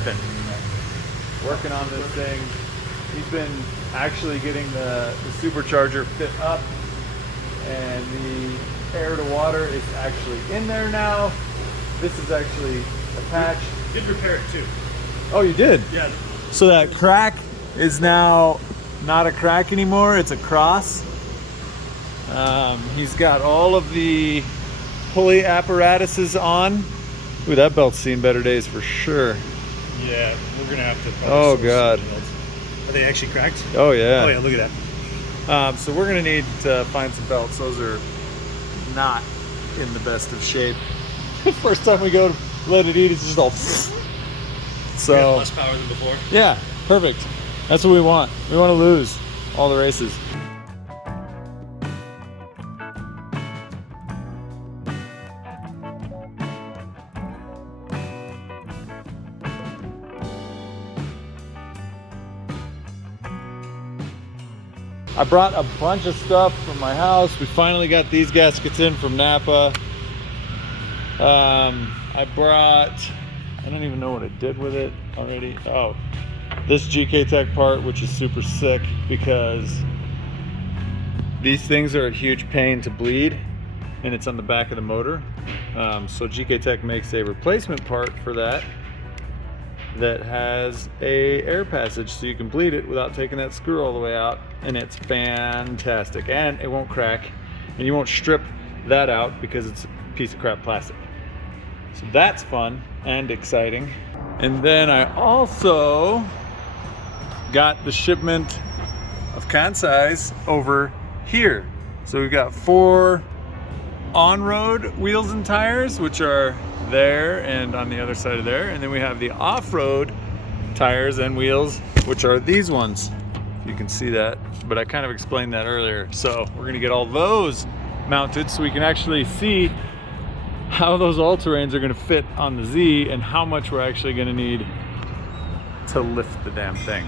prepping, working on this thing. He's been actually getting the supercharger fit up, and the air to water is actually in there now. This is actually attached. Did repair it too. Oh, you did? Yeah. So that crack is now not a crack anymore, it's a cross. He's got all of the pulley apparatuses on. Ooh, that belt's seen better days for sure. Yeah, we're gonna have to. Oh God. Are they actually cracked? Oh yeah. Oh yeah, look at that. So we're gonna need to find some belts. Those are not in the best of shape. First time we go to let it eat, it's just all. So We got less power than before. Yeah, perfect. That's what we want. We want to lose all the races. I brought a bunch of stuff from my house. We finally got these gaskets in from Napa. I brought, I don't even know what I did with it already. Oh, this GK Tech part, which is super sick because these things are a huge pain to bleed, and it's on the back of the motor. So GK Tech makes a replacement part for that has a air passage, so you can bleed it without taking that screw all the way out, and it's fantastic, and it won't crack, and you won't strip that out because it's a piece of crap plastic. So that's fun and exciting. And then I also got the shipment of Kansei's over here. So we've got 4 on-road wheels and tires, which are there and on the other side of there, and then we have the off-road tires and wheels, which are these ones, if you can see that, but I kind of explained that earlier. So we're gonna get all those mounted so we can actually see how those all-terrains are gonna fit on the Z and how much we're actually gonna need to lift the damn thing.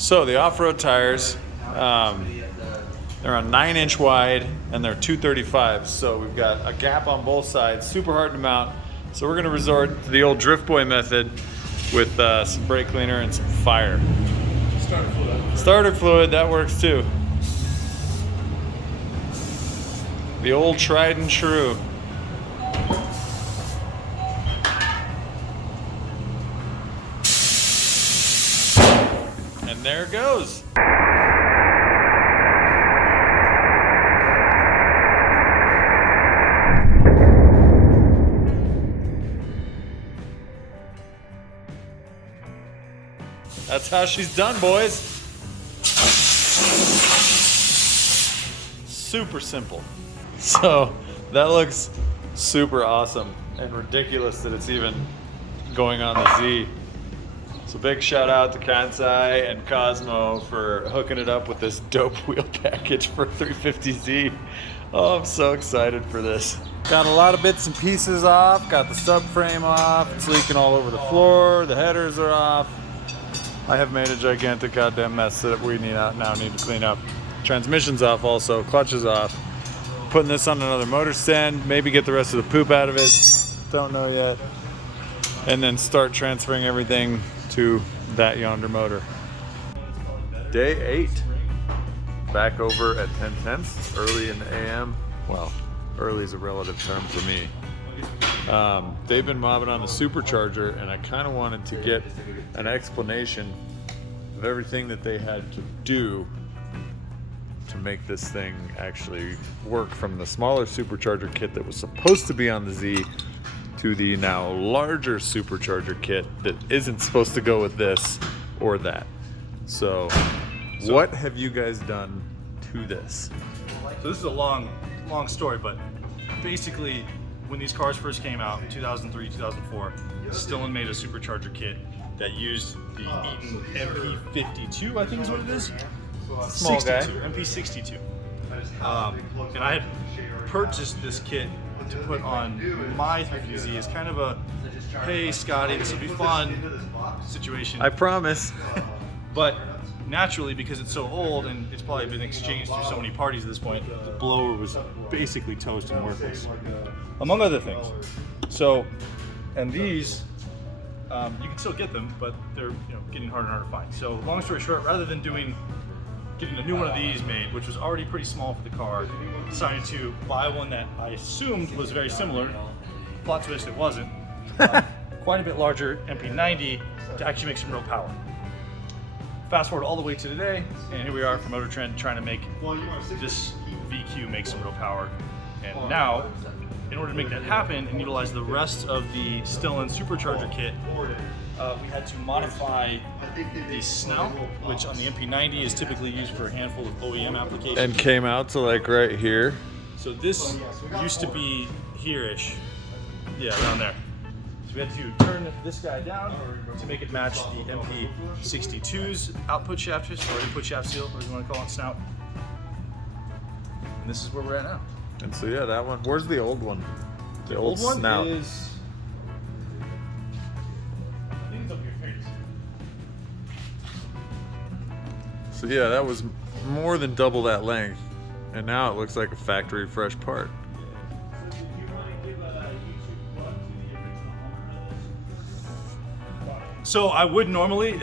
So the off-road tires, they're a 9-inch wide and they're 235. So we've got a gap on both sides, super hard to mount. So we're gonna resort to the old drift boy method with some brake cleaner and some fire. Starter fluid. Starter fluid, that works too. The old tried and true. And there it goes. That's how she's done, boys. Super simple. So that looks super awesome and ridiculous that it's even going on the Z. So big shout out to Kansei and Cosmo for hooking it up with this dope wheel package for 350Z. Oh, I'm so excited for this. Got a lot of bits and pieces off, got the subframe off, it's leaking all over the floor, the headers are off. I have made a gigantic goddamn mess that we now need to clean up. Transmission's off also, clutch is off. Putting this on another motor stand, maybe get the rest of the poop out of it, don't know yet. And then start transferring everything to that yonder motor. Day 8, back over at 10/10, early in the AM. Well, early is a relative term for me. They've been mobbing on the Supercharger, and I kind of wanted to get an explanation of everything that they had to do to make this thing actually work, from the smaller Supercharger kit that was supposed to be on the Z to the now larger Supercharger kit that isn't supposed to go with this or that. So what have you guys done to this? So this is a long story, but basically when these cars first came out in 2003, 2004, Stillen made a Supercharger kit that used the Eaton MP52, I think is what it is. Small guy. MP62. And I had purchased this kit to put on my 350Z as kind of a, hey Scotty, this will be fun situation. I promise. But naturally, because it's so old and it's probably been exchanged through so many parties at this point, the blower was basically toast and worthless, among other things. So, and these, you can still get them, but they're getting harder and harder to find. So long story short, rather than getting a new one of these made, which was already pretty small for the car, decided to buy one that I assumed was very similar. Plot twist, it wasn't. Quite a bit larger MP90 to actually make some real power. Fast forward all the way to today, and here we are from Motor Trend trying to make this VQ make some real power. And now, in order to make that happen and utilize the rest of the still-in Supercharger kit, we had to modify the snout, which on the MP90 is typically used for a handful of OEM applications. And came out to like right here. So this used to be here-ish. Yeah, around there. So we had to turn this guy down to make it match the MP62's output shaft or input shaft seal, whatever you want to call it, snout. And this is where we're at now. And so yeah, that one. Where's the old one? The old one snout. is. I think it's up your face. So yeah, that was more than double that length, and now it looks like a factory fresh part. So I would normally,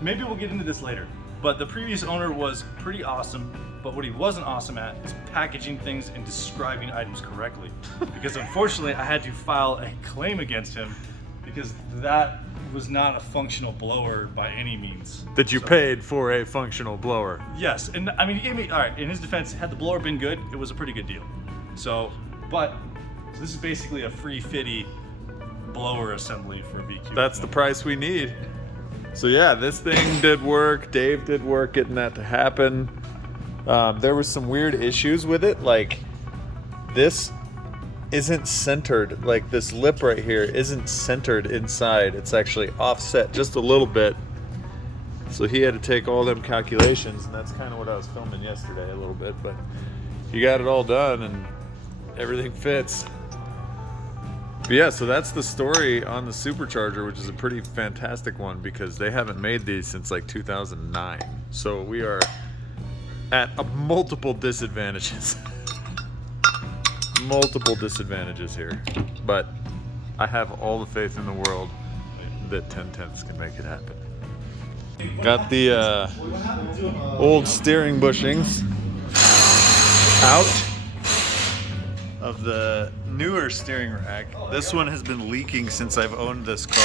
maybe we'll get into this later, but the previous owner was pretty awesome, but what he wasn't awesome at is packaging things and describing items correctly. Because unfortunately I had to file a claim against him because that was not a functional blower by any means. That you paid for a functional blower. Yes, and I mean, all right, in his defense, had the blower been good, it was a pretty good deal. So this is basically a free fitty blower assembly for a VQ. That's the price we need. So yeah, this thing did work. Dave did work getting that to happen. There was some weird issues with it, like this isn't centered, like this lip right here isn't centered inside. It's actually offset just a little bit. So he had to take all them calculations, and that's kind of what I was filming yesterday a little bit, but he got it all done and everything fits. But yeah, so that's the story on the Supercharger, which is a pretty fantastic one because they haven't made these since like 2009. So we are at multiple disadvantages. Multiple disadvantages here. But I have all the faith in the world that 10/10ths can make it happen. Got the old steering bushings out of the newer steering rack. This one has been leaking since I've owned this car.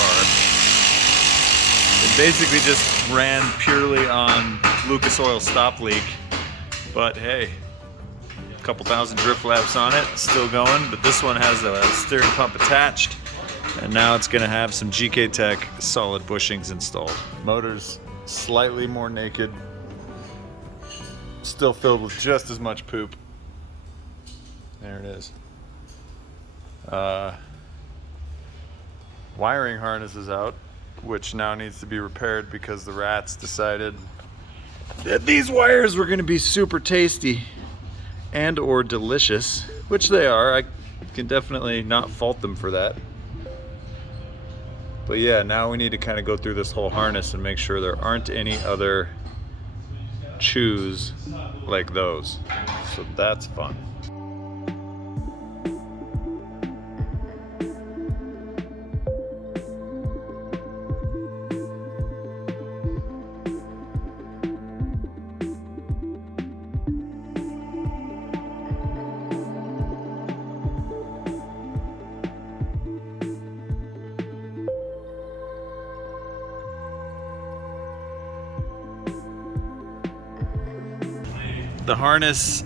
It basically just ran purely on Lucas Oil stop leak, but hey, a couple thousand drift laps on it, still going. But this one has a steering pump attached, and now it's gonna have some GK Tech solid bushings installed. Motor's slightly more naked, still filled with just as much poop. There it is. Wiring harness is out, which now needs to be repaired because the rats decided that these wires were going to be super tasty and or delicious, which they are. I can definitely not fault them for that. But yeah, now we need to kind of go through this whole harness and make sure there aren't any other chews like those. So that's fun. The harness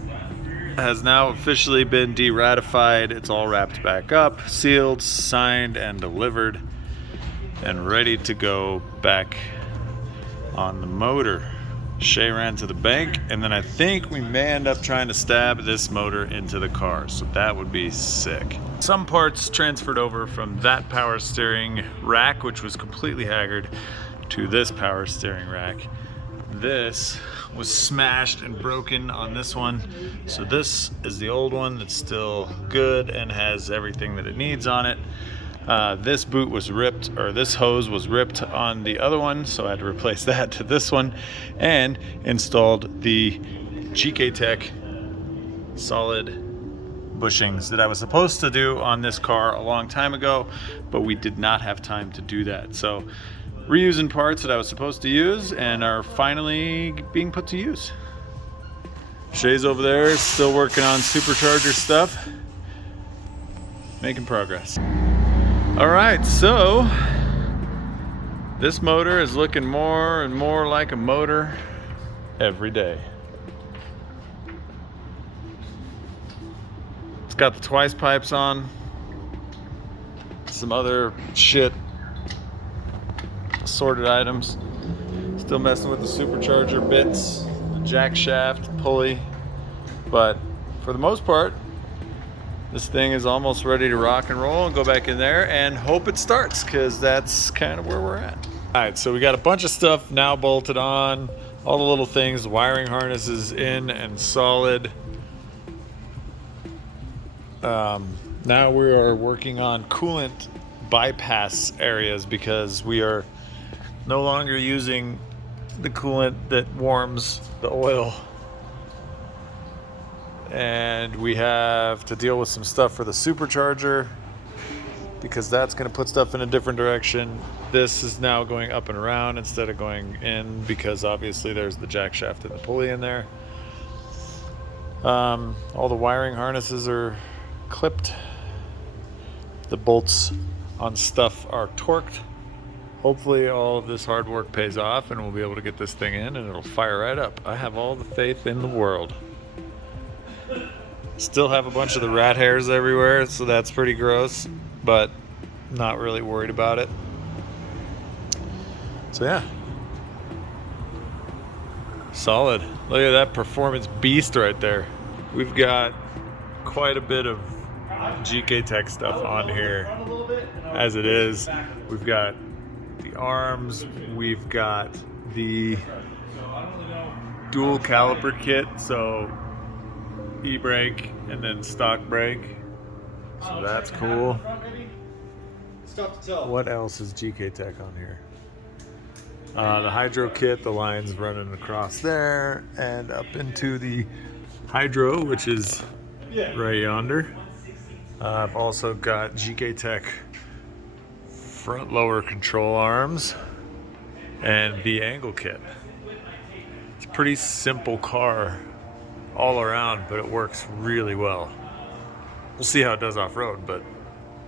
has now officially been de-ratified. It's all wrapped back up, sealed, signed, and delivered, and ready to go back on the motor. Shea ran to the bank, and then I think we may end up trying to stab this motor into the car, so that would be sick. Some parts transferred over from that power steering rack, which was completely haggard, to this power steering rack. this was smashed and broken on this one. So this is the old one that's still good and has everything that it needs on it. This boot was ripped, or this hose was ripped on the other one, so I had to replace that to this one and installed the GK Tech solid bushings that I was supposed to do on this car a long time ago, but we did not have time to do that. So reusing parts that I was supposed to use and are finally being put to use. Shea's over there still working on Supercharger stuff, making progress. All right, so this motor is looking more and more like a motor every day. It's got the twice pipes on, some other shit, assorted items. Still messing with the Supercharger bits, the jack shaft, pulley, but for the most part, this thing is almost ready to rock and roll and go back in there and hope it starts, because that's kind of where we're at. All right, so we got a bunch of stuff now bolted on, all the little things, the wiring harness is in and solid. Now we are working on coolant bypass areas because we are no longer using the coolant that warms the oil. And we have to deal with some stuff for the Supercharger because that's going to put stuff in a different direction. This is now going up and around instead of going in because obviously there's the jack shaft and the pulley in there. All the wiring harnesses are clipped. The bolts on stuff are torqued. Hopefully all of this hard work pays off and we'll be able to get this thing in and it'll fire right up. I have all the faith in the world. Still have a bunch of the rat hairs everywhere, so that's pretty gross, but not really worried about it. So yeah. Solid. Look at that performance beast right there. We've got quite a bit of GK Tech stuff on here as it is. We've got the arms, we've got the dual caliper kit, so e-brake and then stock brake, so that's cool. What else is GK Tech on here? The hydro kit, the lines running across there and up into the hydro, which is right yonder. I've also got GK Tech front lower control arms and the angle kit. It's a pretty simple car all around, but it works really well. We'll see how it does off-road, but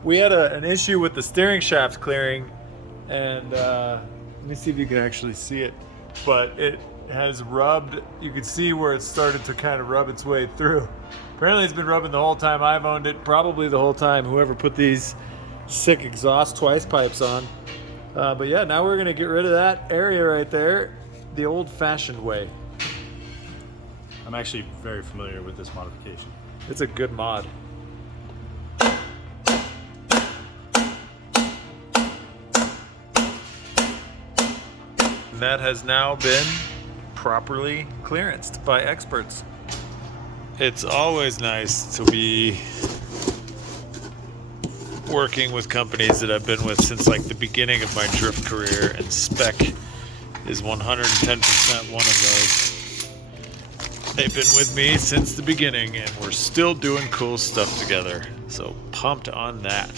we had an issue with the steering shaft clearing, and let me see if you can actually see it, but it has rubbed. You can see where it started to kind of rub its way through. Apparently it's been rubbing the whole time I've owned it, probably the whole time whoever put these sick exhaust twice pipes on. But yeah, now we're gonna get rid of that area right there the old-fashioned way. I'm actually very familiar with this modification. It's a good mod. That has now been properly clearanced by experts. It's always nice to be working with companies that I've been with since like the beginning of my drift career, and Spec is 110% one of those. They've been with me since the beginning and we're still doing cool stuff together. So pumped on that.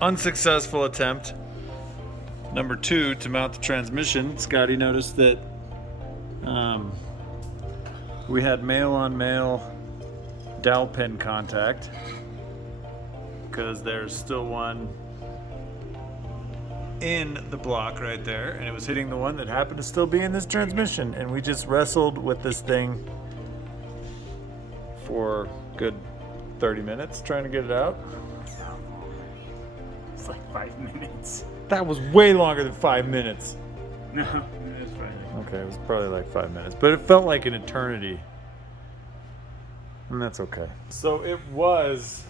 Unsuccessful attempt. Number 2, to mount the transmission. Scottie noticed that we had male on male dowel pin contact, because there's still one in the block right there, and it was hitting the one that happened to still be in this transmission, and we just wrestled with this thing for a good 30 minutes trying to get it out. It's like 5 minutes. That was way longer than 5 minutes. No, it was fine. Okay, it was probably like 5 minutes, but it felt like an eternity. And that's okay. So it was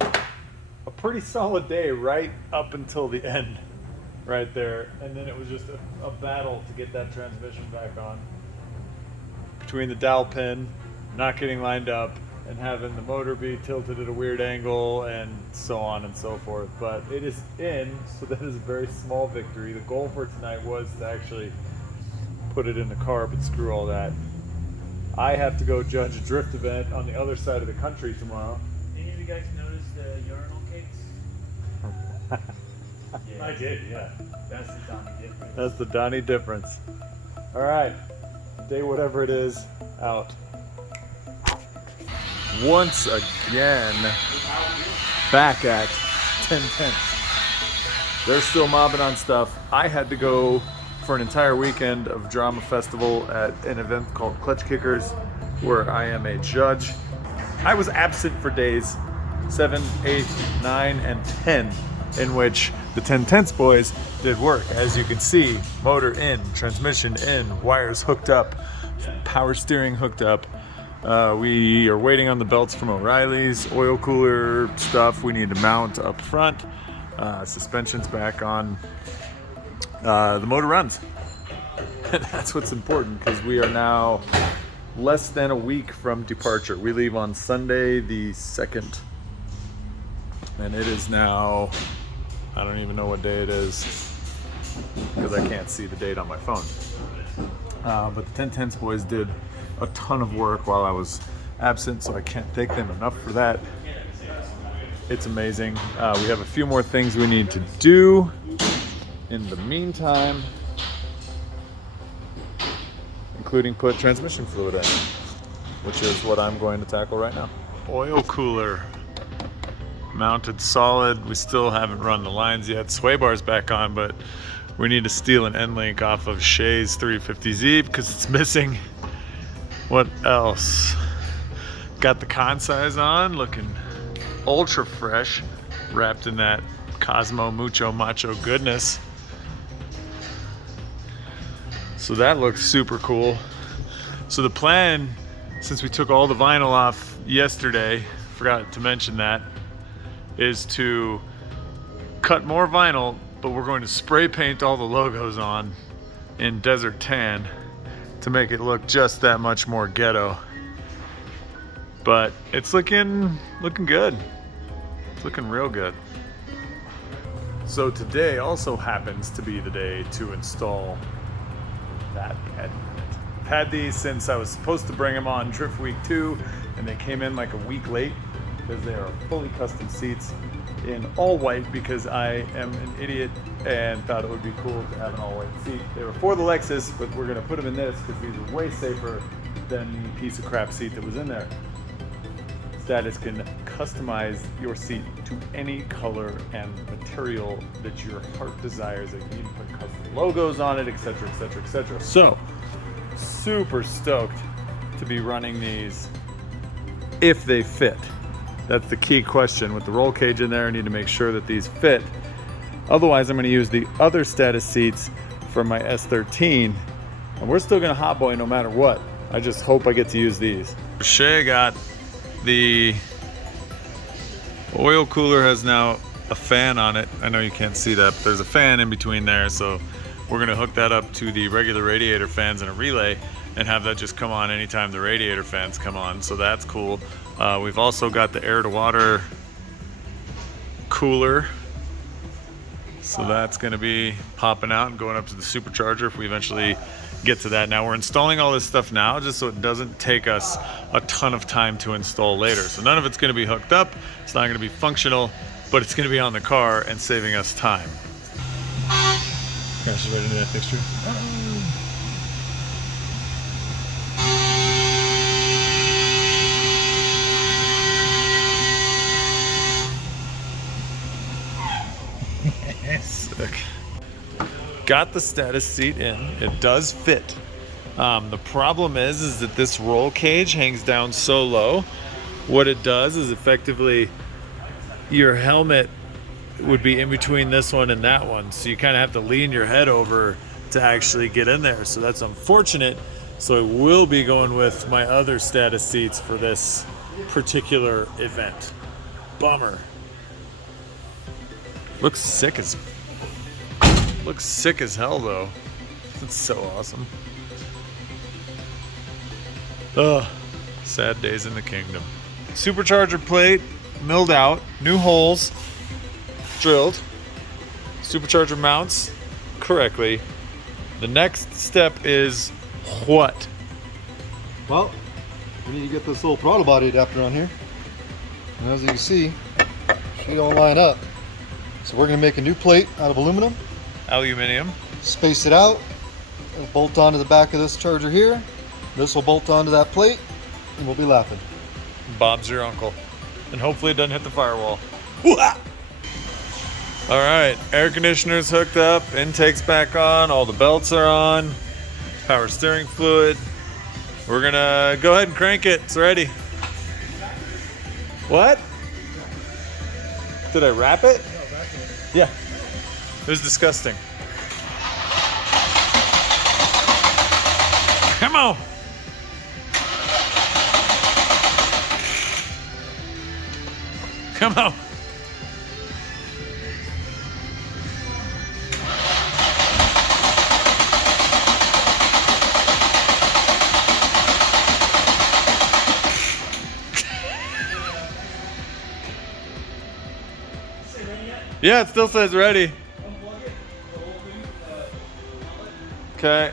a pretty solid day right up until the end, right there. And then it was just a battle to get that transmission back on. Between the dowel pin, not getting lined up, and having the motor be tilted at a weird angle, and so on and so forth. But it is in, so that is a very small victory. The goal for tonight was to actually put it in the car, but screw all that. I have to go judge a drift event on the other side of the country tomorrow. Any of you guys notice the urinal cakes? Yeah. I did, yeah. That's the Donnie difference. That's the Donnie difference. All right, day whatever it is, out. Once again, back at 1010. They're still mobbing on stuff. I had to go for an entire weekend of drama festival at an event called Clutch Kickers, where I am a judge. I was absent for days 7, 8, 9, and 10, in which the 10/10 boys did work. As you can see, motor in, transmission in, wires hooked up, power steering hooked up. We are waiting on the belts from O'Reilly's, oil cooler stuff we need to mount up front. Suspension's back on. The motor runs. That's what's important, because we are now less than a week from departure. We leave on Sunday the 2nd, and it is now, I don't even know what day it is because I can't see the date on my phone. But the 10/10 boys did a ton of work while I was absent, so I can't thank them enough for that. It's amazing. We have a few more things we need to do in the meantime, including put transmission fluid in, which is what I'm going to tackle right now. Oil cooler mounted solid. We still haven't run the lines yet. Sway bar's back on, but we need to steal an end link off of Shea's 350Z because it's missing. What else? Got the Kansei on, looking ultra fresh, wrapped in that Cosmo Mucho Macho goodness. So that looks super cool. So the plan, since we took all the vinyl off yesterday, forgot to mention that, is to cut more vinyl, but we're going to spray paint all the logos on in desert tan to make it look just that much more ghetto. But it's looking good. It's looking real good. So today also happens to be the day to install that head unit. I've had these since I was supposed to bring them on Drift Week 2, and they came in like a week late because they are fully custom seats in all white, because I am an idiot and thought it would be cool to have an all white seat. They were for the Lexus, but we're gonna put them in this because these are way safer than the piece of crap seat that was in there. Status can customize your seat to any color and material that your heart desires. They can even put custom logos on it, etc., etc., etc. So, super stoked to be running these if they fit. That's the key question. With the roll cage in there, I need to make sure that these fit. Otherwise, I'm going to use the other status seats from my S13, and we're still going to hotboy no matter what. I just hope I get to use these. Shea got the oil cooler, has now a fan on it. I know you can't see that, but there's a fan in between there, so we're going to hook that up to the regular radiator fans in a relay and have that just come on anytime the radiator fans come on, so that's cool. We've also got the air to water cooler, so that's going to be popping out and going up to the Supercharger if we eventually get to that. Now we're installing all this stuff now just so it doesn't take us a ton of time to install later. So none of it's going to be hooked up, it's not going to be functional, but it's going to be on the car and saving us time. Gosh, right into that fixture. got the status seat in. It does fit. The problem is that this roll cage hangs down so low. What it does is effectively your helmet would be in between this one and that one. So you kind of have to lean your head over to actually get in there. So that's unfortunate. So I will be going with my other status seats for this particular event. Bummer. Looks sick as hell though. It's so awesome. Ugh, sad days in the kingdom. Supercharger plate milled out, new holes drilled, supercharger mounts correctly. The next step is what? Well, we need to get this little throttle body adapter on here. And as you can see, she don't line up. So we're going to make a new plate out of aluminum. Aluminium. Space it out. It'll bolt onto the back of this charger here. This will bolt onto that plate, and we'll be laughing. Bob's your uncle. And hopefully it doesn't hit the firewall. All right, air conditioner's hooked up, intake's back on, all the belts are on, power steering fluid. We're gonna go ahead and crank it, it's ready. What? Did I wrap it? Yeah, it was disgusting. Come on. Come on. Yeah, it still says ready. Okay.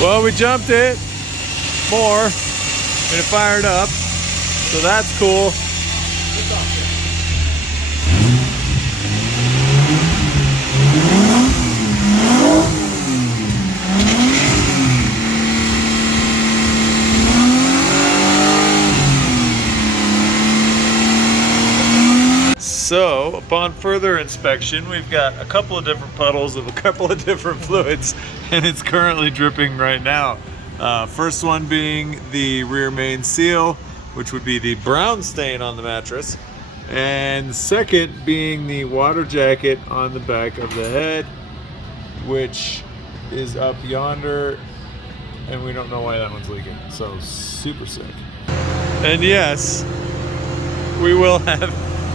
Well, we jumped it more and it fired up, so that's cool. So, upon further inspection, we've got a couple of different puddles of a couple of different fluids, and it's currently dripping right now. First one being the rear main seal, which would be the brown stain on the mattress, and second being the water jacket on the back of the head, which is up yonder, and we don't know why that one's leaking. So, super sick. And yes, we will have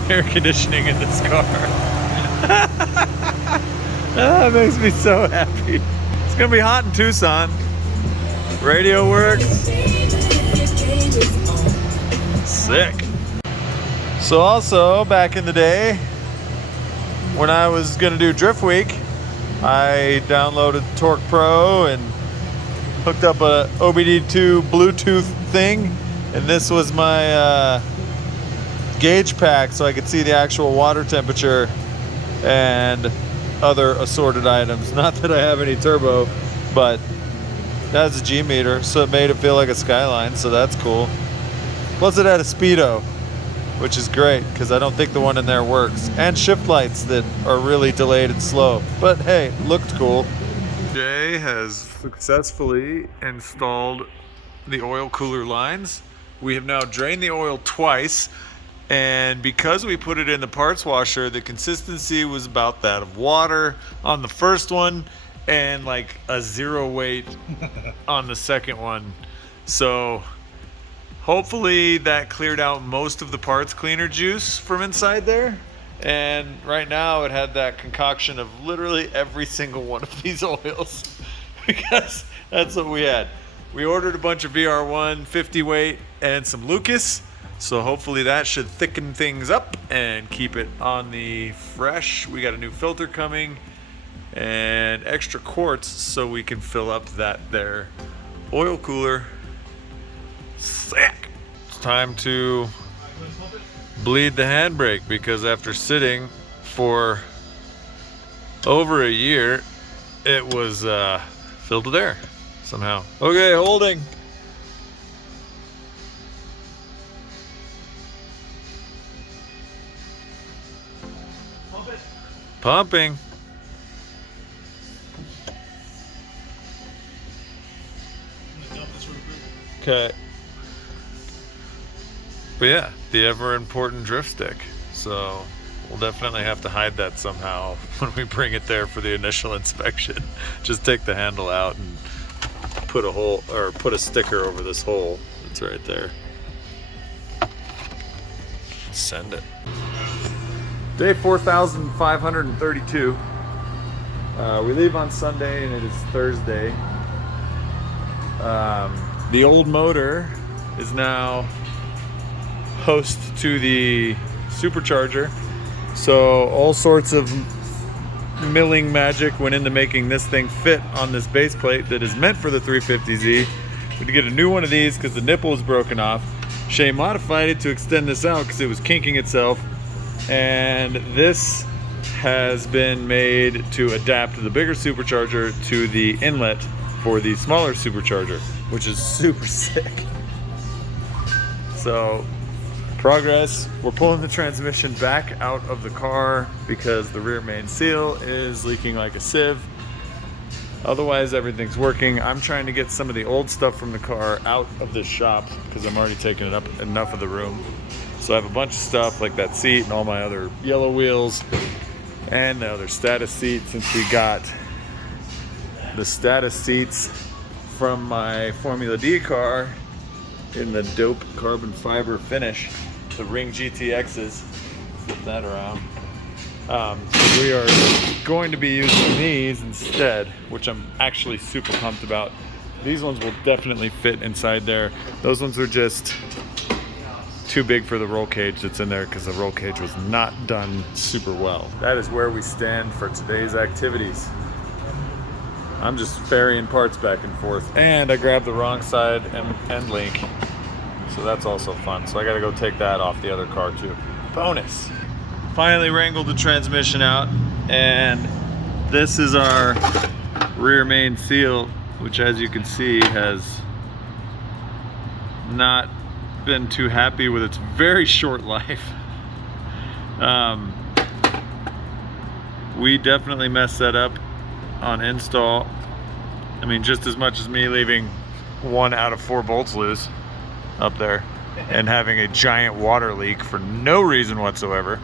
air conditioning in this car. That makes me so happy. It's gonna be hot in Tucson. Radio works. Sick. So also, back in the day, when I was gonna do Drift Week, I downloaded Torque Pro and hooked up a OBD2 Bluetooth thing, and this was my gauge pack so I could see the actual water temperature and other assorted items. Not that I have any turbo, but that's a G meter, so it made it feel like a Skyline, so that's cool. Plus it had a speedo, which is great because I don't think the one in there works, and shift lights that are really delayed and slow, but hey, looked cool. Jay has successfully installed the oil cooler lines. We have now drained the oil twice, and because we put it in the parts washer, the consistency was about that of water on the first one and like a 0 weight on the second one. So hopefully that cleared out most of the parts cleaner juice from inside there. And right now it had that concoction of literally every single one of these oils because that's what we had. We ordered a bunch of VR1 50 weight and some Lucas. So hopefully that should thicken things up and keep it on the fresh. We got a new filter coming and extra quarts so we can fill up that there oil cooler. Sick. It's time to bleed the handbrake because after sitting for over a year, it was filled with air somehow. Okay, holding. Pump it. Pumping. I'm gonna dump this real quick. Okay. But yeah, the ever important drift stick. So we'll definitely have to hide that somehow when we bring it there for the initial inspection. Just take the handle out and put a hole, or put a sticker over this hole that's right there. Send it. Day 4,532. We leave on Sunday and it is Thursday. The old motor is now host to the Supercharger. So all sorts of milling magic went into making this thing fit on this base plate that is meant for the 350Z. We had to get a new one of these because the nipple was broken off. Shea modified it to extend this out because it was kinking itself. And this has been made to adapt the bigger Supercharger to the inlet for the smaller Supercharger, which is super sick. So, progress. We're pulling the transmission back out of the car because the rear main seal is leaking like a sieve. Otherwise, everything's working. I'm trying to get some of the old stuff from the car out of the shop because I'm already taking it up enough of the room. So I have a bunch of stuff like that seat and all my other yellow wheels and the other status seat, since we got the status seats from my Formula D car in the dope carbon fiber finish, the Ring GTXs. Flip that around. We are going to be using these instead, which I'm actually super pumped about. These ones will definitely fit inside there. Those ones are just too big for the roll cage that's in there because the roll cage was not done super well. That is where we stand for today's activities. I'm just ferrying parts back and forth. And I grabbed the wrong side end link. So that's also fun. So I gotta go take that off the other car too. Bonus. Finally wrangled the transmission out, and this is our rear main seal, which as you can see has not been too happy with its very short life. We definitely messed that up on install. I mean, just as much as me leaving 1 out of 4 bolts loose up there and having a giant water leak for no reason whatsoever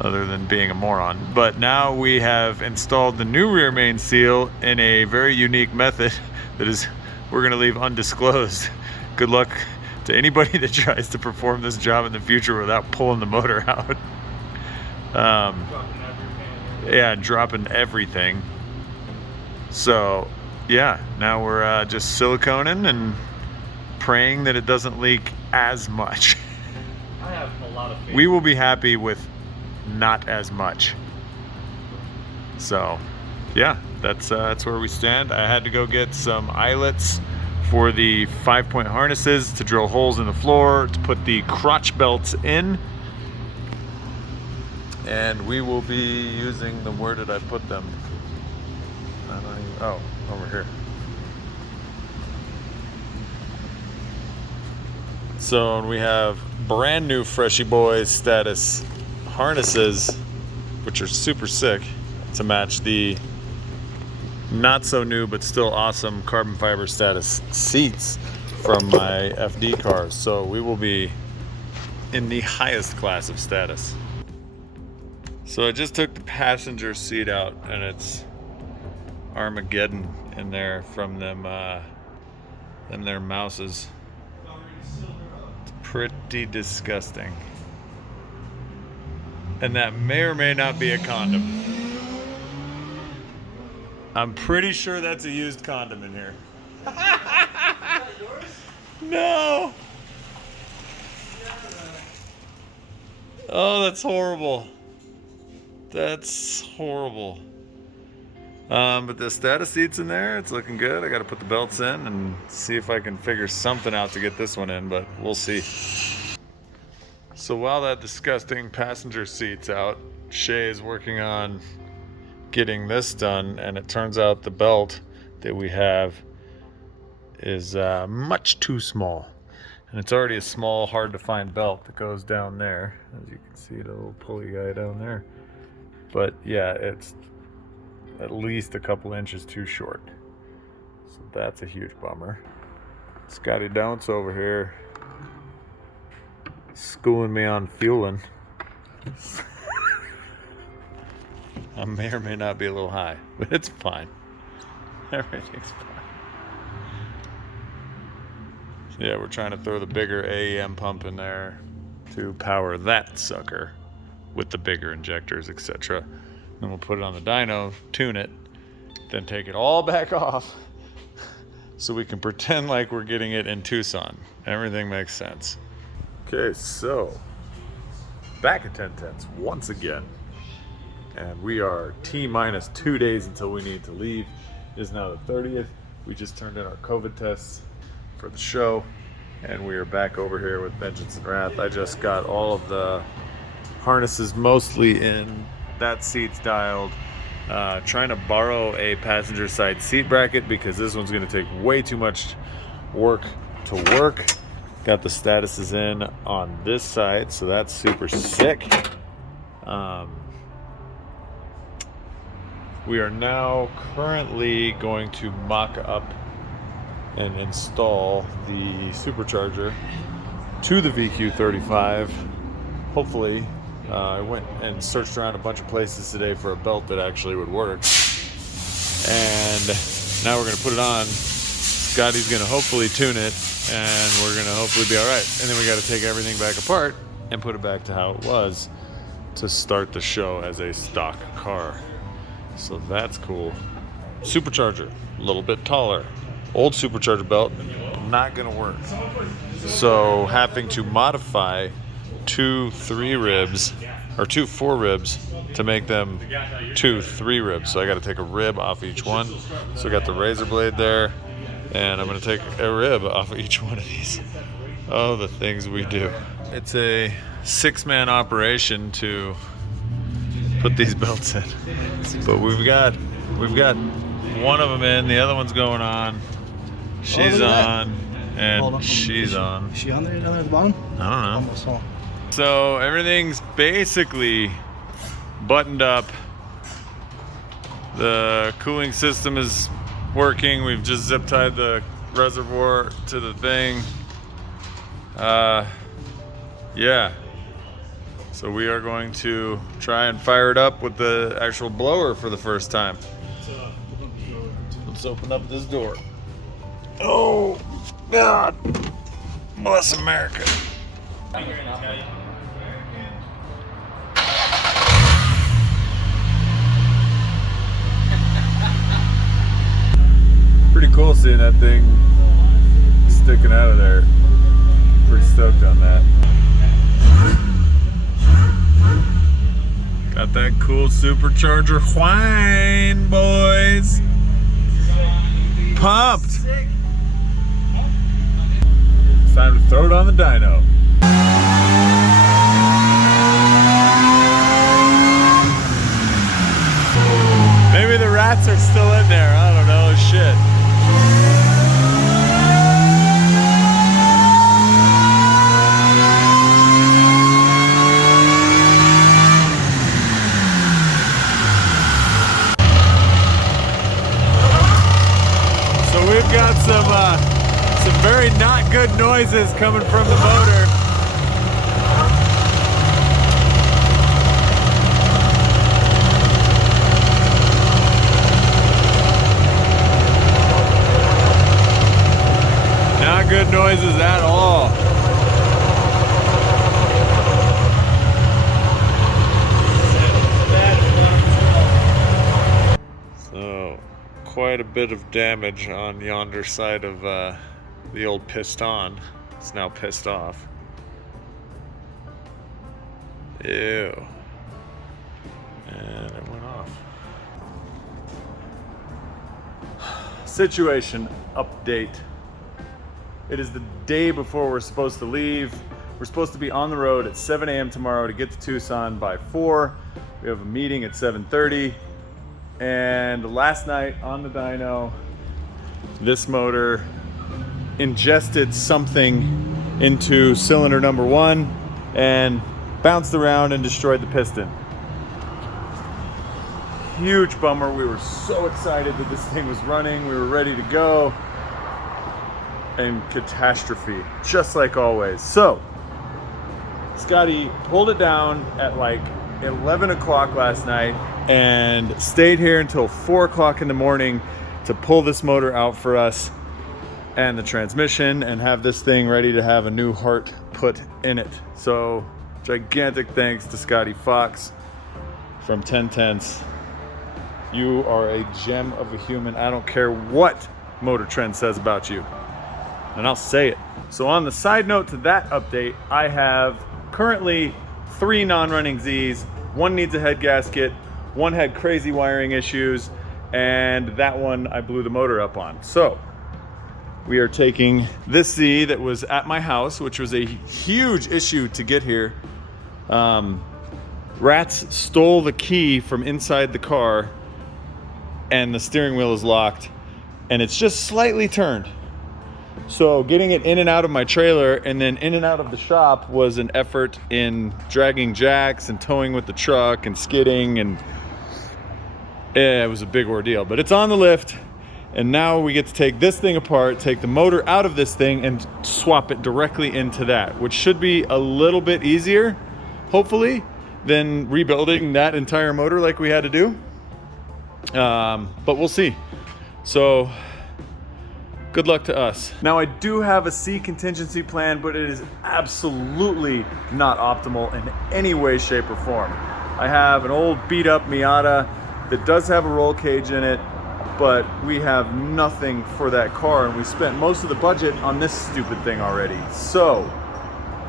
other than being a moron. But now we have installed the new rear main seal in a very unique method that is, we're gonna leave undisclosed. Good luck to anybody that tries to perform this job in the future without pulling the motor out. Yeah, dropping everything. So yeah, now we're just siliconing and praying that it doesn't leak as much. I have a lot of faith. We will be happy with not as much. So yeah, that's where we stand. I had to go get some eyelets for the 5-point harnesses to drill holes in the floor to put the crotch belts in, and we will be using them. Where did I put them? Oh, over here. So we have brand new Freshy Boys status harnesses, which are super sick, to match the not so new but still awesome carbon fiber status seats from my FD cars. So we will be in the highest class of status. So I just took the passenger seat out, and it's Armageddon in there from them their mouses. It's pretty disgusting. And that may or may not be a condom. I'm pretty sure that's a used condom in here. No. Oh, that's horrible. That's horrible. But the status seat's in there. It's looking good. I got to put the belts in and see if I can figure something out to get this one in, but we'll see. So while that disgusting passenger seat's out, Shea is working on getting this done, and it turns out the belt that we have is much too small. And it's already a small, hard to find belt that goes down there. As you can see, the little pulley guy down there. But yeah, it's at least a couple inches too short. So that's a huge bummer. Scottie Dounce over here schooling me on fueling. I may or may not be a little high, but it's fine. Everything's fine. So yeah, we're trying to throw the bigger AEM pump in there to power that sucker with the bigger injectors, etc. Then we'll put it on the dyno, tune it, then take it all back off so we can pretend like we're getting it in Tucson. Everything makes sense. Okay, so back at 1010s once again. And we are T-minus 2 days until we need to leave. It is now the 30th. We just turned in our COVID tests for the show, and we are back over here with Vengeance and Wrath. I just got all of the harnesses mostly in. That seat's dialed. Trying to borrow a passenger side seat bracket because this one's going to take way too much work to work. Got the statuses in on this side, so that's super sick. We are now currently going to mock up and install the Supercharger to the VQ35. Hopefully, I went and searched around a bunch of places today for a belt that actually would work. And now we're gonna put it on. Scottie's gonna hopefully tune it, and we're gonna hopefully be all right. And then we gotta take everything back apart and put it back to how it was to start the show as a stock car. So that's cool. Supercharger, a little bit taller. Old Supercharger belt, not gonna work. So having to modify 2 3 ribs, or 2 4 ribs to make them 2 3 ribs. So I gotta take a rib off each one. So I got the razor blade there, and I'm gonna take a rib off of each one of these. Oh, the things we do. It's a 6-man operation to put these belts in, but we've got one of them in, the other one's going on. She's on, and she's on. Is she on there down there at the bottom? I don't know. Almost saw. So everything's basically buttoned up. The cooling system is working. We've just zip tied the reservoir to the thing. Yeah. So we are going to try and fire it up with the actual blower for the first time. Let's open up this door. Oh, God. Bless America. Pretty cool seeing that thing sticking out of there. Pretty stoked on that. Got that cool Supercharger whine, boys. Pumped. It's time to throw it on the dyno. Maybe the rats are still in there. I don't know. Shit. We've got some very not good noises coming from the motor. Not good noises at all. So quite a bit of damage on yonder side of the old piston. It's now pissed off. Ew. And it went off. Situation update. It is the day before we're supposed to leave. We're supposed to be on the road at 7 a.m. tomorrow to get to Tucson by 4. We have a meeting at 7:30. And last night on the dyno, this motor ingested something into cylinder number 1 and bounced around and destroyed the piston. Huge bummer. We were so excited that this thing was running. We were ready to go. And catastrophe, just like always. So, Scottie pulled it down at like 11 o'clock last night and stayed here until 4 o'clock in the morning to pull this motor out for us and the transmission and have this thing ready to have a new heart put in it. So, gigantic thanks to Scottie Fox from 1010s. You are a gem of a human. I don't care what Motor Trend says about you, and I'll say it. So on the side note to that update, I have currently 3 non-running Zs. 1 needs a head gasket, 1 had crazy wiring issues, and that one I blew the motor up on. So we are taking this Z that was at my house, which was a huge issue to get here. Rats stole the key from inside the car, and the steering wheel is locked, and it's just slightly turned. So getting it in and out of my trailer and then in and out of the shop was an effort in dragging jacks and towing with the truck and skidding, and it was a big ordeal. But it's on the lift, and now we get to take this thing apart, take the motor out of this thing, and swap it directly into that, which should be a little bit easier, hopefully, than rebuilding that entire motor like we had to do. But we'll see. So good luck to us. Now, I do have a C contingency plan, but it is absolutely not optimal in any way, shape, or form. I have an old beat up Miata that does have a roll cage in it, but we have nothing for that car, and we spent most of the budget on this stupid thing already. So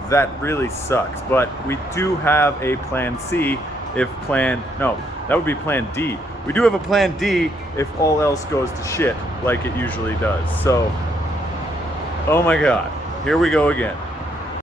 that really sucks, but we do have a plan C if that would be plan D. We do have a plan D if all else goes to shit like it usually does. So, oh my God, here we go again.